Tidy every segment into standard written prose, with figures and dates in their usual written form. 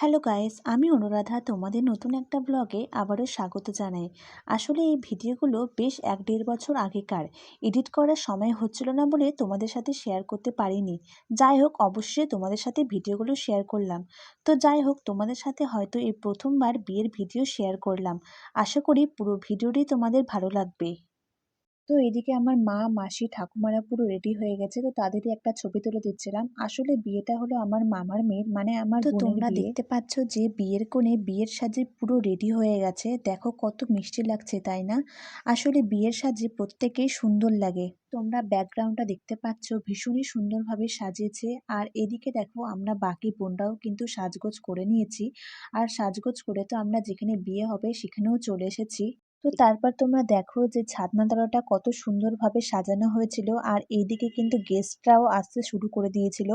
Hello guys, আমি অনুরাধা তোমাদের নতুন একটা ব্লগে আবারও স্বাগত জানাই। আসলে এই ভিডিওগুলো বেশ 1-1.5 বছর আগেকার। এডিট করার সময় হচ্ছিল না বলে তোমাদের সাথে শেয়ার করতে পারিনি। যাই হোক, অবশ্যই তোমাদের সাথে ভিডিওগুলো শেয়ার করলাম। তো যাই হোক, তোমাদের সাথে হয়তো এই প্রথমবার বিয়ের ভিডিও শেয়ার করলাম। আশা করি পুরো ভিডিওটি তোমাদের ভালো লাগবে। তো এদিকে আমার মা, মাসি, ঠাকুমারা পুরো রেডি হয়ে গেছে। তো তাদেরই একটা ছবি তুলে দিচ্ছিলাম। আসলে বিয়েটা হলো আমার মামার মেয়ের, মানে আমার বোনের বিয়ে। তো তোমরা দেখতে পাচ্ছ যে বিয়ের কোণে বিয়ের সাজে পুরো রেডি হয়ে গেছে। দেখো কত মিষ্টি লাগছে, তাই না? আসলে বিয়ের সাজে প্রত্যেকেই সুন্দর লাগে। তোমরা ব্যাকগ্রাউন্ডটা দেখতে পাচ্ছ, ভীষণই সুন্দরভাবে সাজিয়েছে। আর এদিকে দেখো, আমরা বাকি বোনরাও কিন্তু সাজগোজ করে নিয়েছি। আর সাজগোজ করে তো আমরা যেখানে বিয়ে হবে সেখানেও চলে এসেছি। তো তারপর তোমরা দেখো যে ছাদনাতলাটা কত সুন্দরভাবে সাজানো হয়েছিল। আর এইদিকে কিন্তু গেস্টরাও আসতে শুরু করে দিয়েছিল।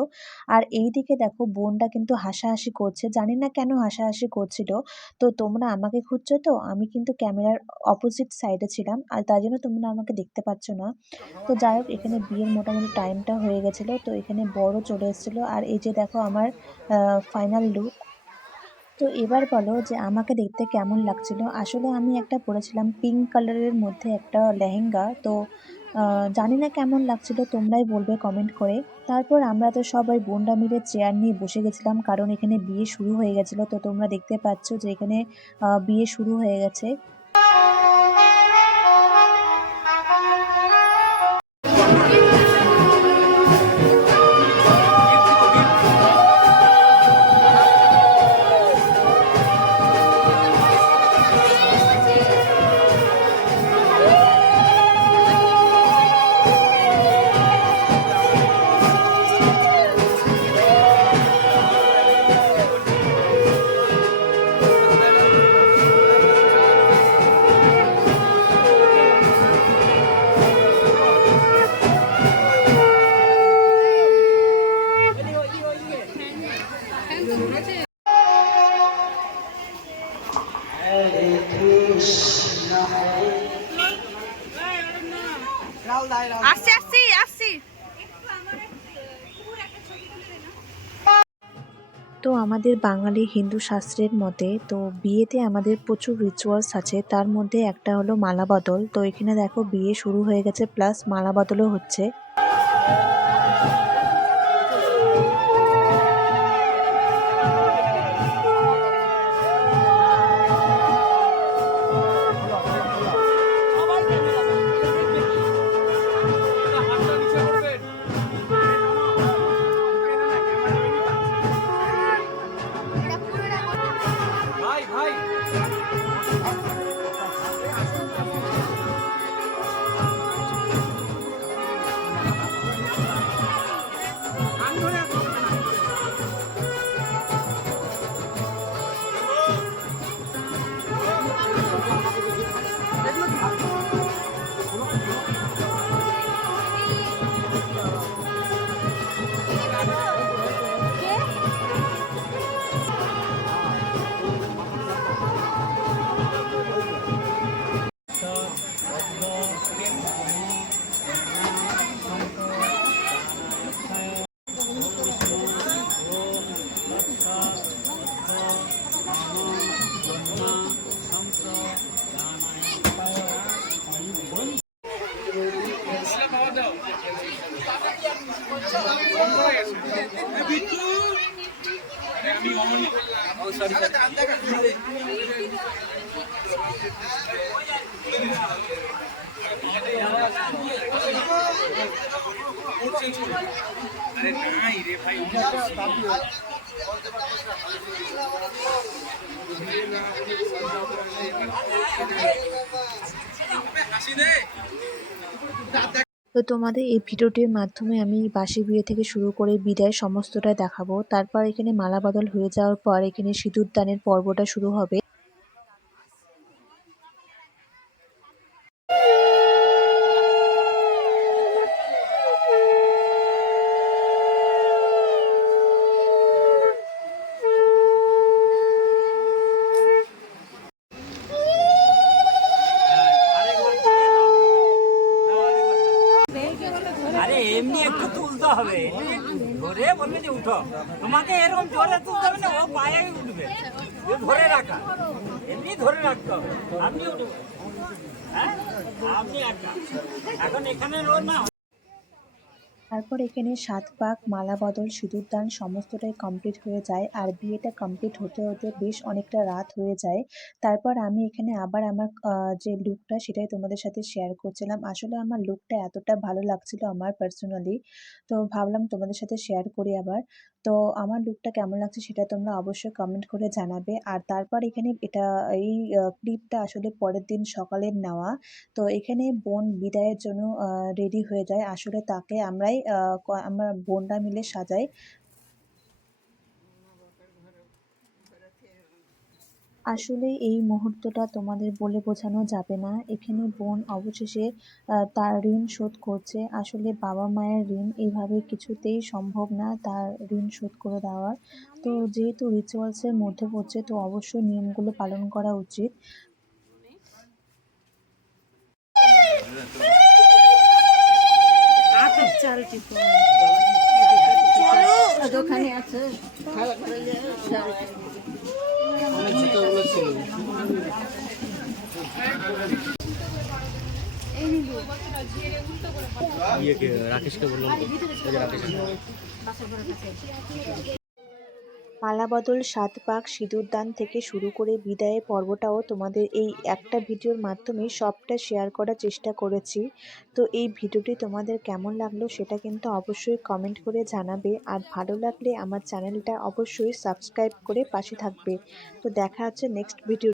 আর এইদিকে দেখো, বোনটা কিন্তু হাসাহাসি করছে, জানি না কেন হাসাহাসি করছিল। তো তোমরা আমাকে খুঁজছো, তো আমি কিন্তু ক্যামেরার অপোজিট সাইডে ছিলাম, আর তাই জন্য তোমরা আমাকে দেখতে পাচ্ছ না। তো যাই হোক, এখানে বিয়ের মোটামুটি টাইমটা হয়ে গেছিলো। তো এখানে বরও চলে এসেছিলো। আর এই যে দেখো আমার ফাইনাল লুক। তো এবার বলো যে আমাকে দেখতে কেমন লাগছিল। আসলে আমি একটা পরেছিলাম পিঙ্ক কালারের মধ্যে একটা লেহেঙ্গা। তো জানি না কেমন লাগছিল, তোমরাই বলবে কমেন্ট করে। তারপর আমরা তো সবাই বোনরা মিলে চেয়ার নিয়ে বসে গেছিলাম, কারণ এখানে বিয়ে শুরু হয়ে গেছিলো। তো তোমরা দেখতে পাচ্ছ যে এখানে বিয়ে শুরু হয়ে গেছে। আসছি আসছি আসছি। তো আমাদের বাঙালি হিন্দু শাস্ত্রের মতে তো বিয়েতে আমাদের প্রচুর রিচুয়ালস আছে, তার মধ্যে একটা হলো মালা বদল। তো এখানে দেখো বিয়ে শুরু হয়ে গেছে, প্লাস মালা বদলও হচ্ছে। अरे नहीं रे भाई তো তোমাদের এই ভিডিওটির মাধ্যমে আমি বাসি বিয়ে থেকে শুরু করে বিদায় সমস্তটা দেখাবো। তারপর এখানে মালা বদল হয়ে যাওয়ার পর এখানে সিঁদুর দানের পর্বটা শুরু হবে। अरे एमनी एक तो तुलता হবে ধরে বলবে যে উঠো, তোমাকে এরকম জোরে তুলতে হবে না, ও পায়ে উঠবে, ও ধরে রাখা, এমনি ধরে রাখতে হবে, আপনি উঠবে, হ্যাঁ আপনি একা। এখন এখানে রোদ না। তারপর এখানে ৭ পাক মালা বদল সিঁদুরদান সমস্তটাই কমপ্লিট হয়ে যায় আর বিয়েটা কমপ্লিট হতে হতে বেশ অনেকটা রাত হয়ে যায়। তারপর আমি এখানে আবার আমার যে লুকটা সেটাই তোমাদের সাথে শেয়ার করছিলাম। আসলে আমার লুকটা এতটা ভালো লাগছিল আমার পার্সোনালি, তো ভাবলাম তোমাদের সাথে শেয়ার করি আবার। তো আমার লুকটা কেমন লাগছে সেটা তোমরা অবশ্যই কমেন্ট করে জানাবে। আর তারপর এখানে এই ক্লিপটা আসলে পরের দিন সকালের নেওয়া। তো এখানে বোন বিদায়ের জন্য রেডি হয়ে যায়। আসলে তাকে আমরা বোনরা মিলে সাজাই। আসলে এই মুহূর্তটা তোমাদের বলে বোঝানো যাবে না। এখানে বোন অবশেষে তার ঋণ শোধ করছে। আসলে বাবা-মায়ের ঋণ এভাবে কিছুতেই সম্ভব না তার ঋণ শোধ করে দেওয়ার। তো যেহেতু রিচুয়ালস এর মধ্যে পড়ছে তো অবশ্যই নিয়মগুলো পালন করা উচিত। রাকেশকে বললাম তো, ওই যে রাকেশ মালা বদল, ৭ পাক সিঁদুরদান থেকে শুরু করে বিদায়ের পর্বটাও তোমাদের এই একটা ভিডিওর মাধ্যমে সবটা শেয়ার করার চেষ্টা করেছি। তো এই ভিডিওটি তোমাদের কেমন লাগলো সেটা কিন্তু অবশ্যই কমেন্ট করে জানাবে। আর ভালো লাগলে আমার চ্যানেলটা অবশ্যই সাবস্ক্রাইব করে পাশে থাকবে। তো দেখা হচ্ছে নেক্সট ভিডিও।